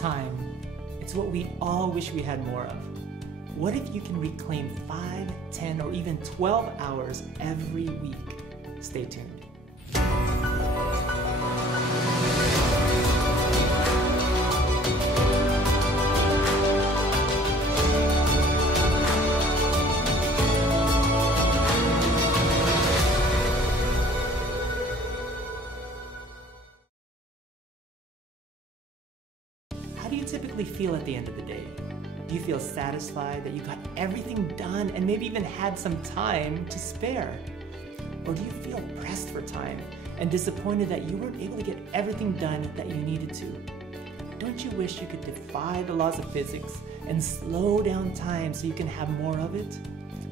Time. It's what we all wish we had more of. What if you can reclaim 5, 10, or even 12 hours every week? Stay tuned. How do you typically feel at the end of the day? Do you feel satisfied that you got everything done and maybe even had some time to spare? Or do you feel pressed for time and disappointed that you weren't able to get everything done that you needed to? Don't you wish you could defy the laws of physics and slow down time so you can have more of it?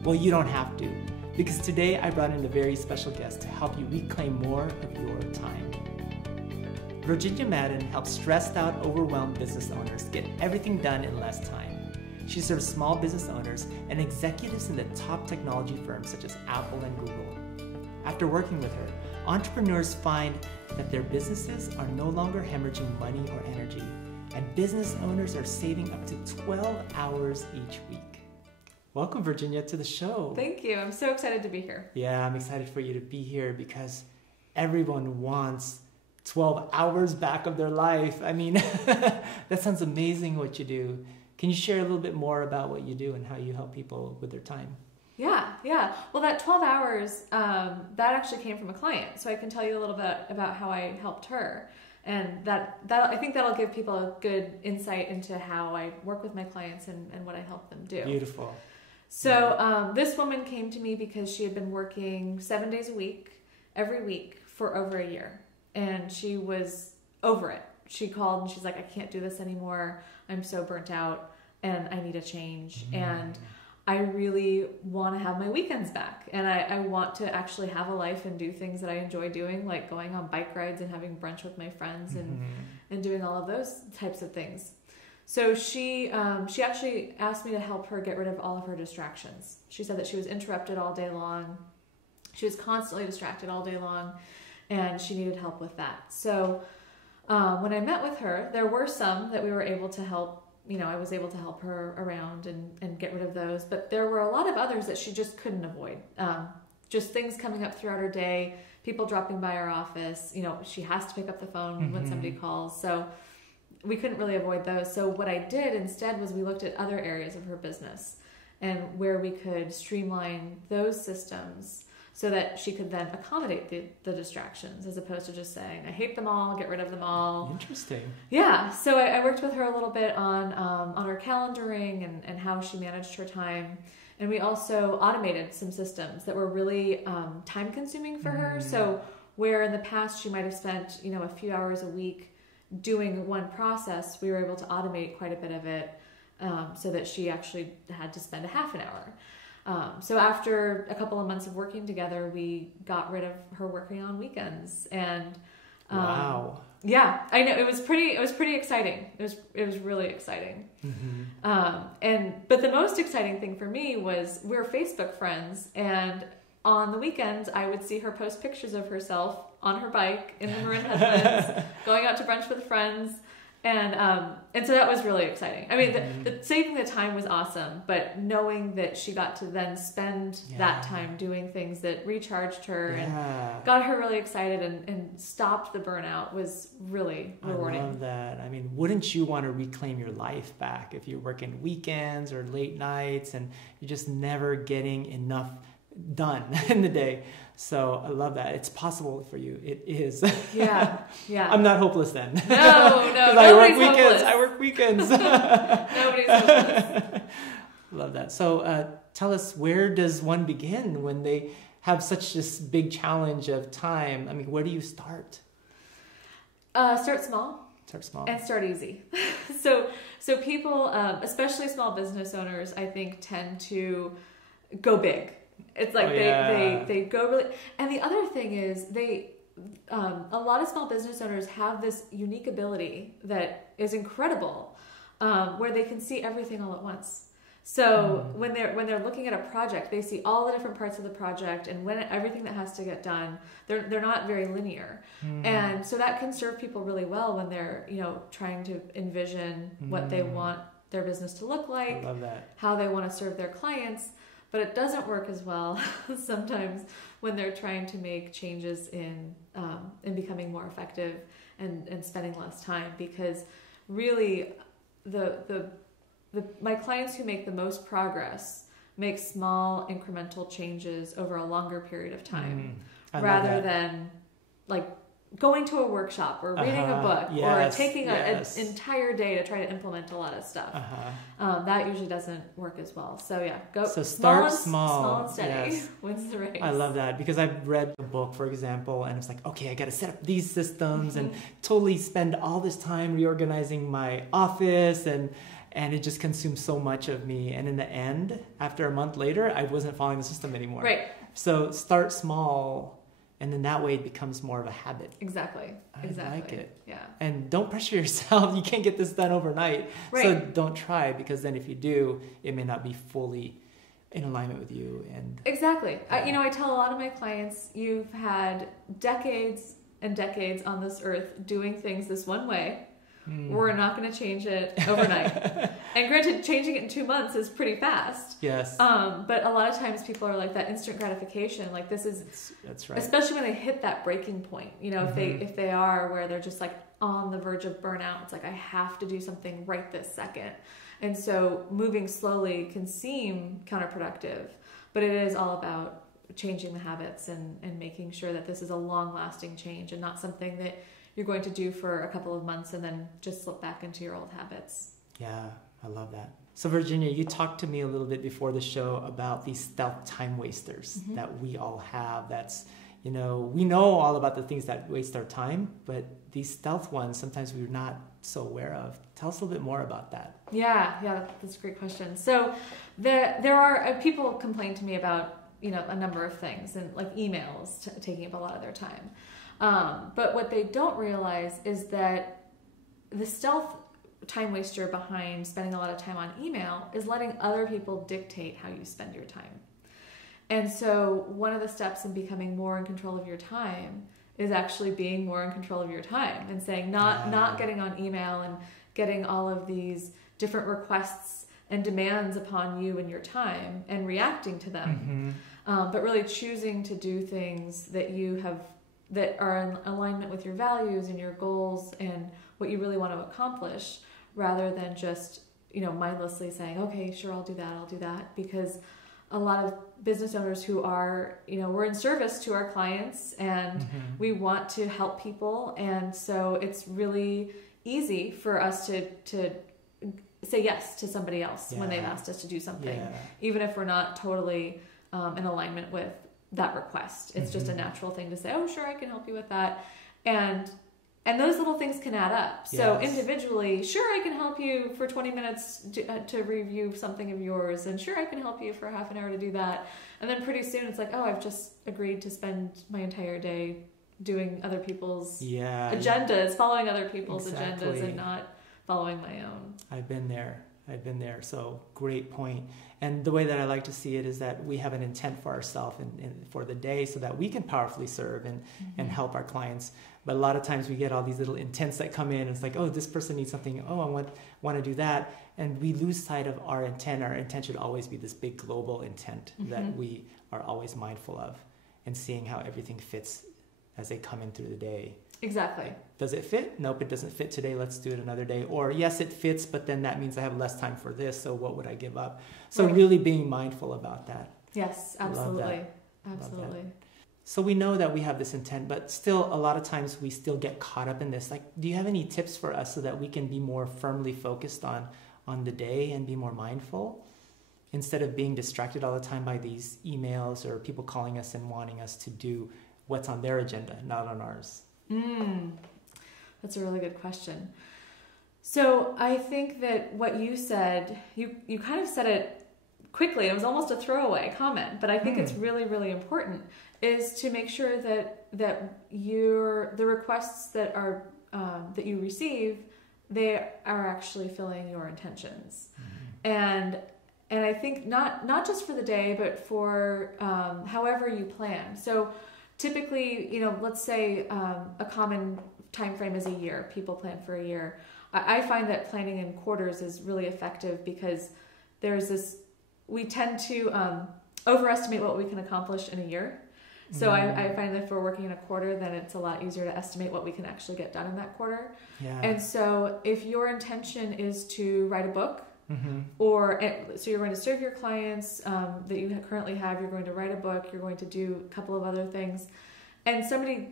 Well, you don't have to, because today I brought in a very special guest to help you reclaim more of your time. Virginia Maddan helps stressed out, overwhelmed business owners get everything done in less time. She serves small business owners and executives in the top technology firms such as Apple and Google. After working with her, entrepreneurs find that their businesses are no longer hemorrhaging money or energy, and business owners are saving up to 12 hours each week. Welcome, Virginia, to the show. Thank you. I'm so excited to be here. Yeah, I'm excited for you to be here because everyone wants 12 hours back of their life. I mean, that sounds amazing what you do. Can you share a little bit more about what you do and how you help people with their time? Yeah. Well, that 12 hours, that actually came from a client. So I can tell you a little bit about how I helped her. And that I think that'll give people a good insight into how I work with my clients and what I help them do. Beautiful. So this woman came to me because she had been working 7 days a week, every week for over a year. And she was over it. She called and she's like, I can't do this anymore. I'm so burnt out and I need a change. And I really want to have my weekends back. And I want to actually have a life and do things that I enjoy doing, like going on bike rides and having brunch with my friends and doing all of those types of things. So she actually asked me to help her get rid of all of her distractions. She said that she was interrupted all day long. She was constantly distracted all day long. And she needed help with that. So when I met with her, there were some that we were able to help. I was able to help her around and get rid of those. But there were a lot of others that she just couldn't avoid. Just things coming up throughout her day, people dropping by our office. She has to pick up the phone when somebody calls. So we couldn't really avoid those. So what I did instead was we looked at other areas of her business and where we could streamline those systems so that she could then accommodate the distractions as opposed to just saying, I hate them all, get rid of them all. Interesting. Yeah. So I worked with her a little bit on her calendaring and how she managed her time. And we also automated some systems that were really time consuming for her. So where in the past she might have spent, a few hours a week doing one process, we were able to automate quite a bit of it so that she actually had to spend a half an hour. So after a couple of months of working together, we got rid of her working on weekends, and wow, yeah, I know it was pretty exciting. It was really exciting. But the most exciting thing for me was we're Facebook friends, and on the weekends I would see her post pictures of herself on her bike in the Marin Headlands, going out to brunch with friends. And so that was really exciting. I mean, the saving the time was awesome, but knowing that she got to then spend that time doing things that recharged her and got her really excited and stopped the burnout was really rewarding. I love that. I mean, wouldn't you want to reclaim your life back if you're working weekends or late nights and you're just never getting enough done in the day? So I love that. It's possible for you. It is. Yeah. I'm not hopeless then. No. I work weekends. Nobody's hopeless. Love that. So tell us, where does one begin when they have such this big challenge of time? I mean, where do you start? Start small. And start easy. So people, especially small business owners, I think tend to go big. It's like they go really, and the other thing is a lot of small business owners have this unique ability that is incredible, where they can see everything all at once. So when they're looking at a project, they see all the different parts of the project and everything that has to get done. They're not very linear, and so that can serve people really well when they're trying to envision what they want their business to look like, I love that. how they want to serve their clients. But it doesn't work as well sometimes when they're trying to make changes in becoming more effective and spending less time, because really my clients who make the most progress make small incremental changes over a longer period of time, rather than like going to a workshop or reading a book or taking an entire day to try to implement a lot of stuff. That usually doesn't work as well. So so start small and steady wins the race. I love that, because I've read the book, for example, and it's like, okay, I got to set up these systems and totally spend all this time reorganizing my office, and it just consumes so much of me. And in the end, after a month later, I wasn't following the system anymore. Right. So start small. And then that way it becomes more of a habit. Exactly. I like it. Yeah. And don't pressure yourself. You can't get this done overnight. Right. So don't try, because then if you do, it may not be fully in alignment with you. And exactly. I tell a lot of my clients, you've had decades and decades on this earth doing things this one way. We're not going to change it overnight. And granted, changing it in 2 months is pretty fast. Yes. But a lot of times people are like that instant gratification. Like this is, that's right. Especially when they hit that breaking point. If they are where they're just like on the verge of burnout, it's like, I have to do something right this second. And so moving slowly can seem counterproductive, but it is all about changing the habits and making sure that this is a long-lasting change and not something that you're going to do for a couple of months and then just slip back into your old habits. Yeah, I love that. So Virginia, you talked to me a little bit before the show about these stealth time wasters that we all have. That's, we know all about the things that waste our time, but these stealth ones, sometimes we're not so aware of. Tell us a little bit more about that. Yeah, that's a great question. So there are, people complain to me about, a number of things, and like emails taking up a lot of their time. But what they don't realize is that the stealth time waster behind spending a lot of time on email is letting other people dictate how you spend your time. And so one of the steps in becoming more in control of your time is actually being more in control of your time and saying not getting on email and getting all of these different requests and demands upon you and your time and reacting to them, but really choosing to do things that are in alignment with your values and your goals and what you really want to accomplish, rather than just, mindlessly saying, okay, sure, I'll do that. Because a lot of business owners who are, we're in service to our clients and we want to help people. And so it's really easy for us to say yes to somebody else when they've asked us to do something, even if we're not totally in alignment with that request. It's just a natural thing to say, oh, sure, I can help you with that. And those little things can add up. So individually, sure, I can help you for 20 minutes to review something of yours. And sure, I can help you for half an hour to do that. And then pretty soon it's like, oh, I've just agreed to spend my entire day doing other people's agendas, following other people's agendas and not following my own. I've been there. So great point. And the way that I like to see it is that we have an intent for ourselves and for the day, so that we can powerfully serve and help our clients. But a lot of times we get all these little intents that come in. It's like, oh, this person needs something. Oh, I want to do that. And we lose sight of our intent. Our intent should always be this big global intent that we are always mindful of, and seeing how everything fits as they come in through the day. Exactly. Does it fit? Nope, it doesn't fit today. Let's do it another day. Or yes, it fits, but then that means I have less time for this. So what would I give up? So really being mindful about that. Yes, absolutely. Absolutely. So we know that we have this intent, but still a lot of times we still get caught up in this. Like, do you have any tips for us so that we can be more firmly focused on the day and be more mindful, instead of being distracted all the time by these emails or people calling us and wanting us to do what's on their agenda, not on ours? That's a really good question. So I think that what you said, you kind of said it quickly. It was almost a throwaway comment, but I think it's really, really important, is to make sure that the requests that are that you receive, they are actually filling your intentions. And And I think not just for the day, but for however you plan. So typically, let's say a common time frame is a year. People plan for a year. I find that planning in quarters is really effective because we tend to overestimate what we can accomplish in a year. So I find that if we're working in a quarter, then it's a lot easier to estimate what we can actually get done in that quarter. Yeah. And so if your intention is to write a book, so you're going to serve your clients that you currently have, you're going to write a book, you're going to do a couple of other things, and somebody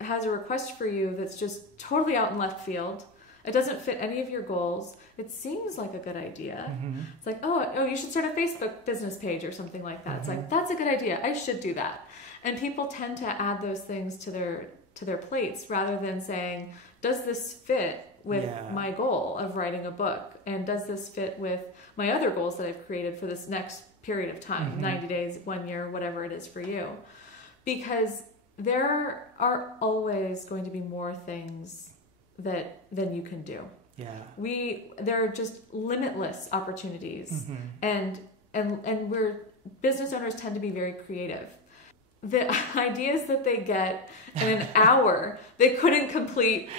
has a request for you that's just totally out in left field. It doesn't fit any of your goals. It seems like a good idea. It's like, oh, you should start a Facebook business page or something like that. It's like, that's a good idea. I should do that. And people tend to add those things to their plates rather than saying, does this fit with my goal of writing a book? And does this fit with my other goals that I've created for this next period of time, 90 days, 1 year, whatever it is for you? Because there are always going to be more things than you can do. There are just limitless opportunities, and business owners tend to be very creative. The ideas that they get in an hour, they couldn't complete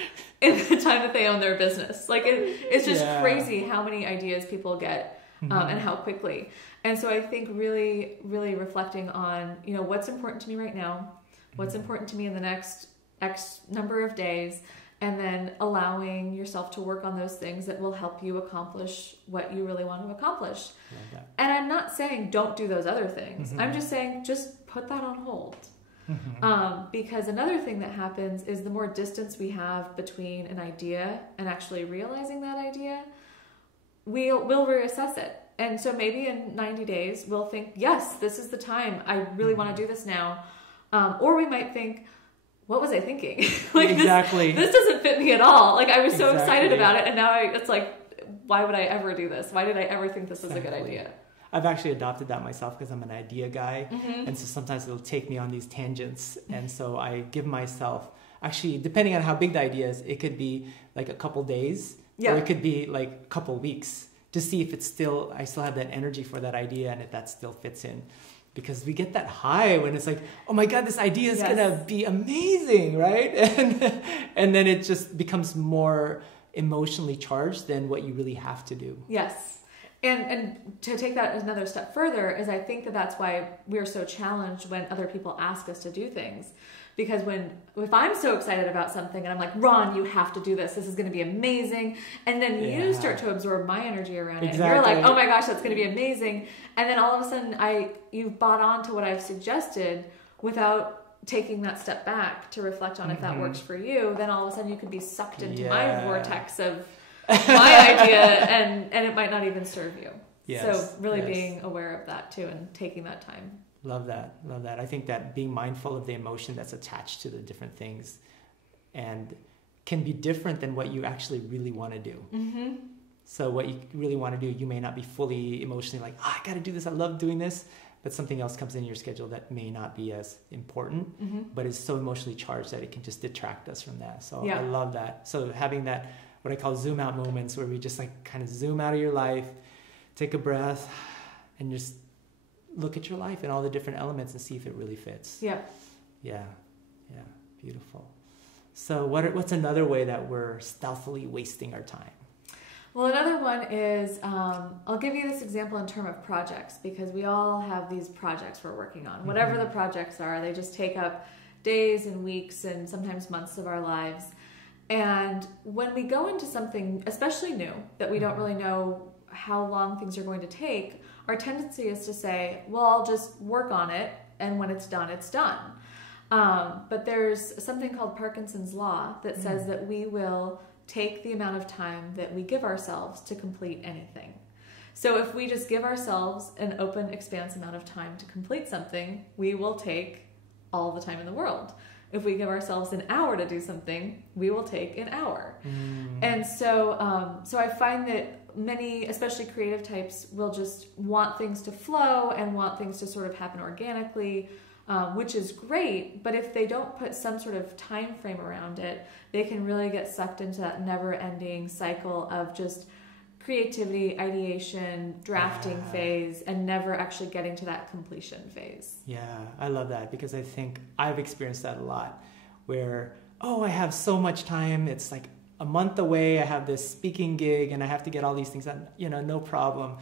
in the time that they own their business. Like it's just crazy how many ideas people get and how quickly. And so I think really, really reflecting on, what's important to me right now, what's important to me in the next X number of days, and then allowing yourself to work on those things that will help you accomplish what you really want to accomplish. And I'm not saying don't do those other things. I'm just saying just put that on hold. Because another thing that happens is the more distance we have between an idea and actually realizing that idea, we'll reassess it. And so maybe in 90 days, we'll think, yes, this is the time. I really want to do this now. Or we might think, what was I thinking? Exactly. This doesn't fit me at all. Like I was so excited about it, and now it's like, why would I ever do this? Why did I ever think this was a good idea? I've actually adopted that myself because I'm an idea guy, and so sometimes it'll take me on these tangents, and so I give myself, actually, depending on how big the idea is, it could be like a couple days, or it could be like a couple weeks, to see if I still have that energy for that idea, and if that still fits in. Because we get that high when it's like, oh my God, this idea is going to be amazing, right? And then it just becomes more emotionally charged than what you really have to do. Yes. And to take that another step further is I think that's why we're so challenged when other people ask us to do things. Because if I'm so excited about something and I'm like, Ron, you have to do this. This is going to be amazing. And then you start to absorb my energy around it. And you're like, oh my gosh, that's going to be amazing. And then all of a sudden you've bought on to what I've suggested without taking that step back to reflect on if that works for you. Then all of a sudden you could be sucked into my vortex of my idea and it might not even serve you. So really being aware of that too and taking that time. Love that. I think that being mindful of the emotion that's attached to the different things and can be different than what you actually really want to do. So what you really want to do, you may not be fully emotionally like, I got to do this. I love doing this. But something else comes in your schedule that may not be as important, but is so emotionally charged that it can just detract us from that. So I love that. So having that, what I call zoom out moments where we just like kind of zoom out of your life, take a breath, and just look at your life and all the different elements and see if it really fits. Yeah. Beautiful. So what's another way that we're stealthily wasting our time? Well, another one is, I'll give you this example in terms of projects, because we all have these projects we're working on. Whatever the projects are, they just take up days and weeks and sometimes months of our lives. And when we go into something, especially new, that we don't really know how long things are going to take, our tendency is to say, well, I'll just work on it, and when it's done, it's done. But there's something called Parkinsons Law that says that we will take the amount of time that we give ourselves to complete anything. So if we just give ourselves an open, expanse amount of time to complete something, we will take all the time in the world. If we give ourselves an hour to do something, we will take an hour. And so I find that many, especially creative types, will just want things to flow and want things to sort of happen organically, which is great. But if they don't put some sort of time frame around it, they can really get sucked into that never-ending cycle of just creativity, ideation, drafting phase, and never actually getting to that completion phase. Yeah, I love that, because I think I've experienced that a lot where, oh, I have so much time. It's like a month away. I have this speaking gig and I have to get all these things done, no problem.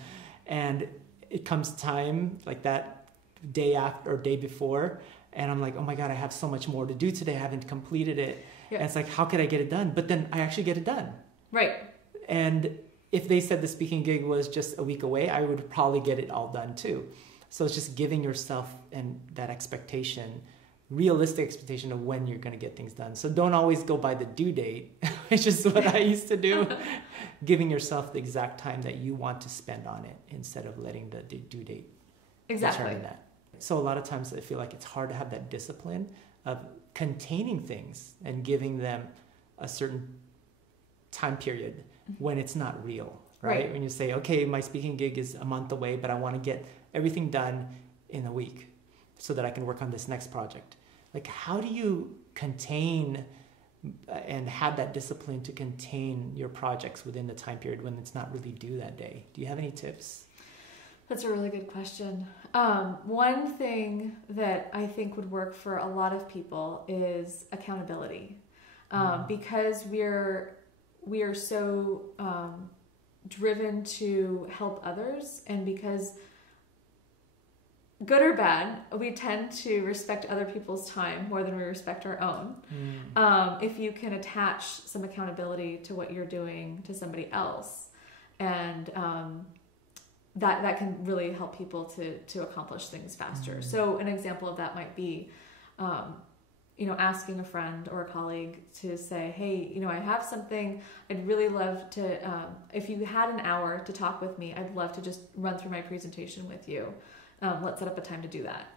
And it comes time like that day after or day before. And I'm like, oh my God, I have so much more to do today. I haven't completed it. Yeah. And it's like, how could I get it done? But then I actually get it done. Right. And if they said the speaking gig was just a week away, I would probably get it all done too. So it's just giving yourself and that expectation, realistic expectation of when you're going to get things done. So don't always go by the due date, which is what I used to do. Giving yourself the exact time that you want to spend on it instead of letting the due date determine that. So a lot of times I feel like it's hard to have that discipline of containing things and giving them a certain time period when it's not real, right? When you say, okay, my speaking gig is a month away, but I want to get everything done in a week so that I can work on this next project. Like, how do you contain and have that discipline to contain your projects within the time period when it's not really due that day? Do you have any tips? That's a really good question. One thing that I think would work for a lot of people is accountability. Because we are so driven to help others, and because good or bad, we tend to respect other people's time more than we respect our own. If you can attach some accountability to what you're doing to somebody else, and that can really help people to accomplish things faster. So an example of that might be, asking a friend or a colleague to say, hey, I have something I'd really love to, if you had an hour to talk with me, I'd love to just run through my presentation with you. Let's set up a time to do that.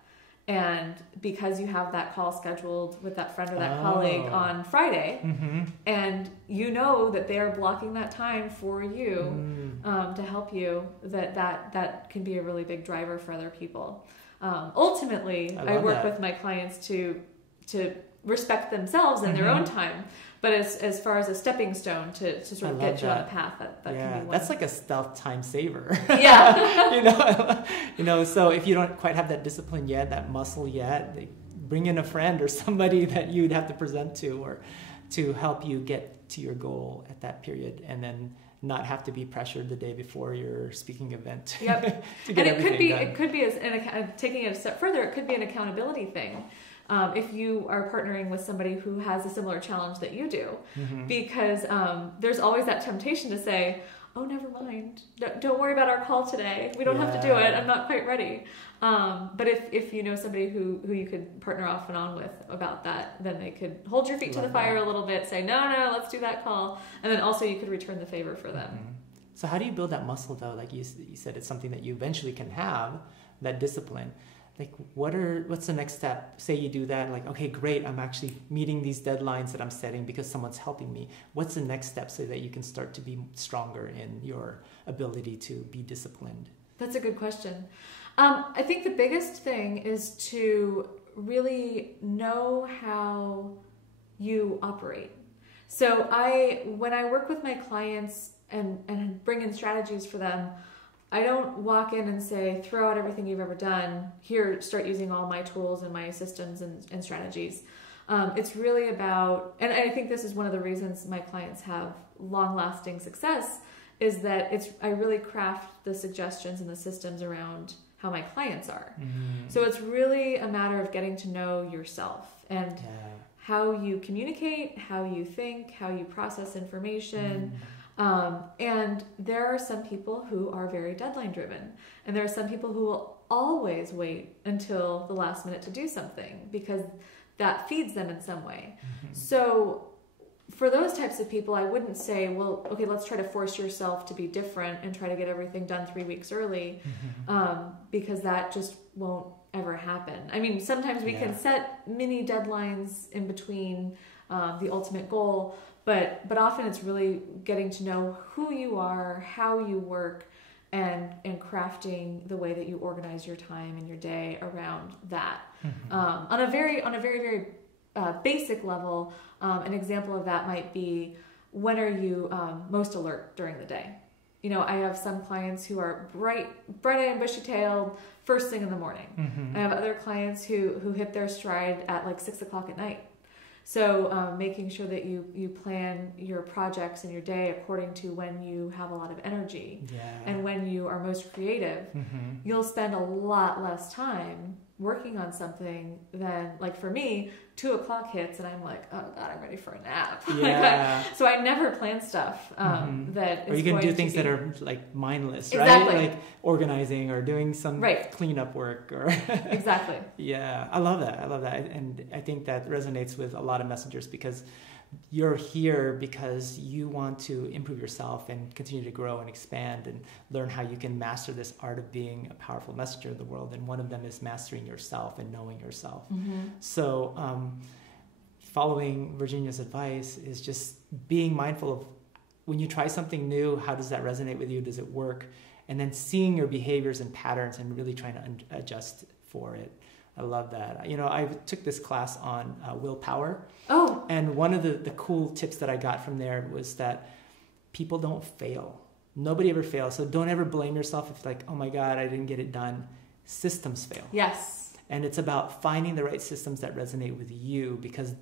And because you have that call scheduled with that friend or that colleague on Friday, and you know that they are blocking that time for you to help you, that can be a really big driver for other people. Ultimately, I work with my clients to respect themselves and their own time, but as far as a stepping stone to sort of get you on a path, that can be one. That's like a stealth time saver. Yeah. So if you don't quite have that discipline yet, that muscle yet, bring in a friend or somebody that you'd have to present to, or to help you get to your goal at that period, and then not have to be pressured the day before your speaking event. Yep. To get and it could be taking it a step further, it could be an accountability thing. If you are partnering with somebody who has a similar challenge that you do, because there's always that temptation to say, oh, never mind. Don't worry about our call today. We don't have to do it. I'm not quite ready. But if you know somebody who you could partner off and on with about that, then they could hold your feet to the fire a little bit, say, no, let's do that call. And then also you could return the favor for them. So how do you build that muscle though? Like you said, it's something that you eventually can have, that discipline. Like what's the next step? Say you do that, like, okay, great, I'm actually meeting these deadlines that I'm setting because someone's helping me. What's the next step so that you can start to be stronger in your ability to be disciplined? That's a good question. I think the biggest thing is to really know how you operate. So when I work with my clients and bring in strategies for them, I don't walk in and say, throw out everything you've ever done. Here, start using all my tools and my systems and strategies. It's really about, and I think this is one of the reasons my clients have long-lasting success, is that I really craft the suggestions and the systems around how my clients are. So it's really a matter of getting to know yourself and how you communicate, how you think, how you process information. And there are some people who are very deadline driven, and there are some people who will always wait until the last minute to do something because that feeds them in some way. So for those types of people, I wouldn't say, well, okay, let's try to force yourself to be different and try to get everything done 3 weeks early, because that just won't ever happen. I mean, sometimes we can set mini deadlines in between the ultimate goal, but often it's really getting to know who you are, how you work, and crafting the way that you organize your time and your day around that. On a very, very basic level, an example of that might be, when are you most alert during the day? You know, I have some clients who are bright-eyed and bushy-tailed first thing in the morning. I have other clients who hit their stride at like 6 o'clock at night. So making sure that you plan your projects and your day according to when you have a lot of energy and when you are most creative, you'll spend a lot less time working on something than, like for me, 2 o'clock hits and I'm like, oh God, I'm ready for a nap. So I never plan stuff that is. Or you can do things that are like mindless, exactly. right? Like organizing or doing some cleanup work or exactly. Yeah, I love that. And I think that resonates with a lot of messengers because you're here because you want to improve yourself and continue to grow and expand and learn how you can master this art of being a powerful messenger in the world. And one of them is mastering yourself and knowing yourself. So following Virginia's advice is just being mindful of when you try something new, how does that resonate with you? Does it work? And then seeing your behaviors and patterns and really trying to adjust for it. I love that. You know, I took this class on willpower. Oh. And one of the cool tips that I got from there was that people don't fail. Nobody ever fails. So don't ever blame yourself if like, oh my God, I didn't get it done. Systems fail. Yes. And it's about finding the right systems that resonate with you because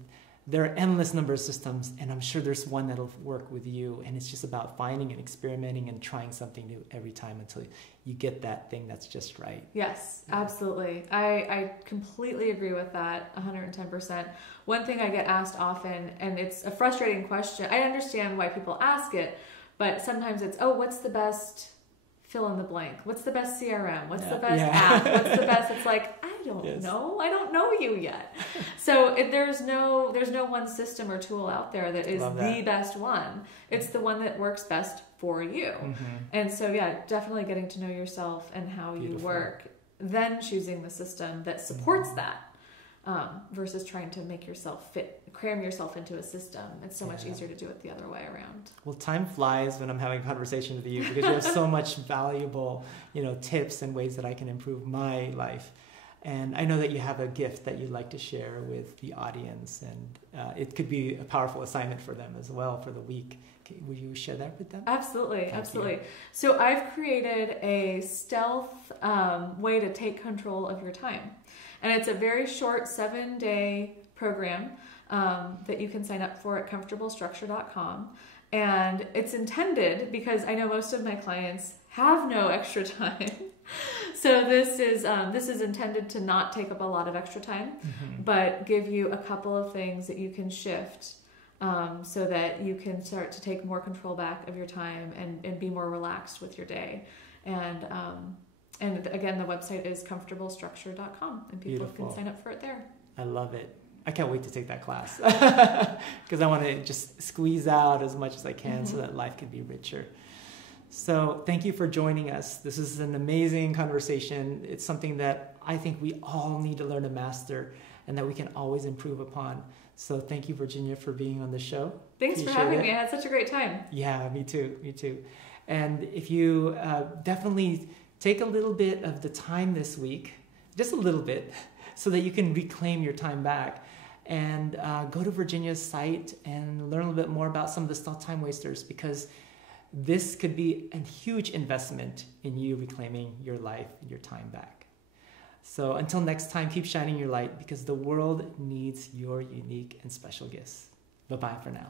there are endless number of systems and I'm sure there's one that'll work with you. And it's just about finding and experimenting and trying something new every time until you get that thing that's just right. Yes, absolutely. I completely agree with that 110%. One thing I get asked often, and it's a frustrating question. I understand why people ask it, but sometimes it's, oh, what's the best fill in the blank? What's the best CRM? What's the best app? What's the best? It's like, I don't know. I don't know you yet. So there's no one system or tool out there that is the best one. It's the one that works best for you. And so, yeah, definitely getting to know yourself and how you work, then choosing the system that supports that versus trying to make yourself cram yourself into a system. It's so much easier to do it the other way around. Well, time flies when I'm having a conversation with you because you have so much valuable, tips and ways that I can improve my life. And I know that you have a gift that you'd like to share with the audience, and it could be a powerful assignment for them as well for the week. Will you share that with them? Absolutely, absolutely. So I've created a stealth way to take control of your time. And it's a very short 7-day program that you can sign up for at comfortablestructure.com. And it's intended because I know most of my clients have no extra time. So this is intended to not take up a lot of extra time, but give you a couple of things that you can shift so that you can start to take more control back of your time and be more relaxed with your day. And again, the website is comfortablestructure.com and people can sign up for it there. I love it. I can't wait to take that class because I want to just squeeze out as much as I can so that life can be richer. So thank you for joining us. This is an amazing conversation. It's something that I think we all need to learn to master and that we can always improve upon. So thank you, Virginia, for being on the show. Thanks for having me. I had such a great time. Yeah, me too. And if you definitely take a little bit of the time this week, just a little bit, so that you can reclaim your time back. And go to Virginia's site and learn a little bit more about some of the stealth time wasters because this could be a huge investment in you reclaiming your life and your time back. So until next time, keep shining your light because the world needs your unique and special gifts. Bye-bye for now.